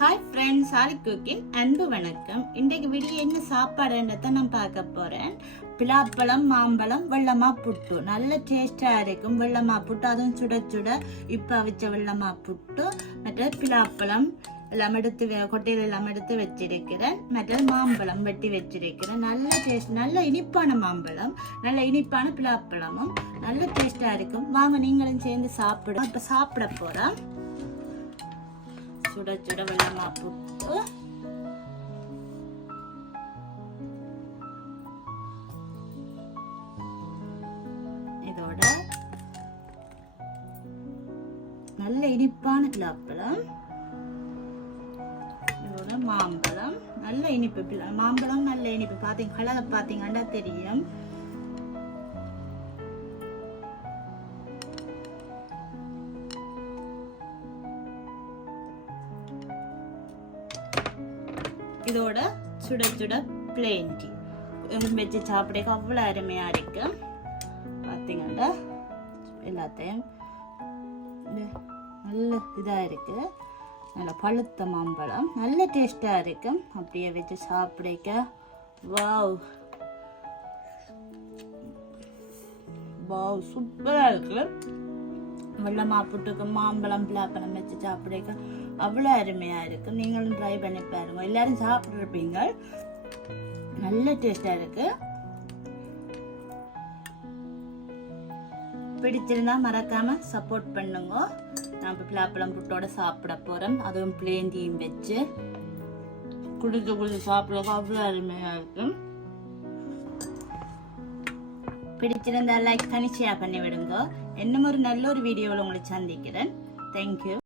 Hi friends ஆலி cooking அன்பு வணக்கம். இன்றைக்கு விடிய என்ன சாப்பாடுன்றதை நான் பார்க்க போகிறேன் பிலாப்பழம் மாம்பழம் வெள்ளமா புட்டு. நல்ல டேஸ்ட்டாக இருக்கும். வெள்ளமா புட்டு அதுவும் சுட சுட. இப்போ அவிச்ச வெள்ளமா புட்டு மற்ற பிலாப்பழம் எல்லாம் எடுத்து கொட்டையில் எல்லாம் எடுத்து வச்சிருக்கிறேன். மற்ற மாம்பழம் வெட்டி வச்சிருக்கிறேன். நல்ல டேஸ்ட் நல்ல இனிப்பான மாம்பழம் நல்ல இனிப்பான பிலாப்பழமும் நல்ல டேஸ்ட்டாக இருக்கும். வாங்க நீங்களும் சேர்ந்து சாப்பிடும் இப்போ சாப்பிட போகிறோம் சுட சுட வெள்ளமா போட்டு இதோட நல்ல இனிப்பான பிளாப்பழம். இதோட மாம்பழம். நல்ல இனிப்பு மாம்பழம் நல்ல இனிப்பு. பாத்தீங்க கலரை பாத்தீங்கன்னா தெரியும். இதோட சுட சுட பிளேன் டீ வச்சு சாப்பிட அவ்வளோ அருமையாக இருக்கும் பார்த்தீங்கன்னா எல்லாத்தையும் நல்ல இதாக இருக்குது நல்ல பழுத்த மாம்பழம் நல்ல டேஸ்ட்டாக இருக்கும் அப்படியே வச்சு சாப்பிடக்க வாவ் வாவ் சூப்பராக இருக்குது வெள்ளமா புட்டுக்கு மாம்பழம் பிளாப்பழம் வச்சு சாப்பிடுக்க அவ்வளோ அருமையாக இருக்கும் நீங்களும் ட்ரை பண்ணி பாருங்க எல்லாரும் சாப்பிட்ருப்பீங்க நல்ல டேஸ்டாக இருக்குது பிடிச்சிருந்தா மறக்காமல் சப்போர்ட் பண்ணுங்க நான் இப்போ பிளாப்பழம் புட்டோட சாப்பிட போகிறோம் அதுவும் பிளேந்தியும் வச்சு குடிச்சு குடிச்சு சாப்பிட அவ்வளோ அருமையாக இருக்கும் பிடிச்சிருந்தா லைக் பண்ணி ஷேர் பண்ணி விடுங்க. இன்னும் ஒரு நல்ல ஒரு வீடியோவில் உங்களை சந்திக்கிறேன். தேங்க்யூ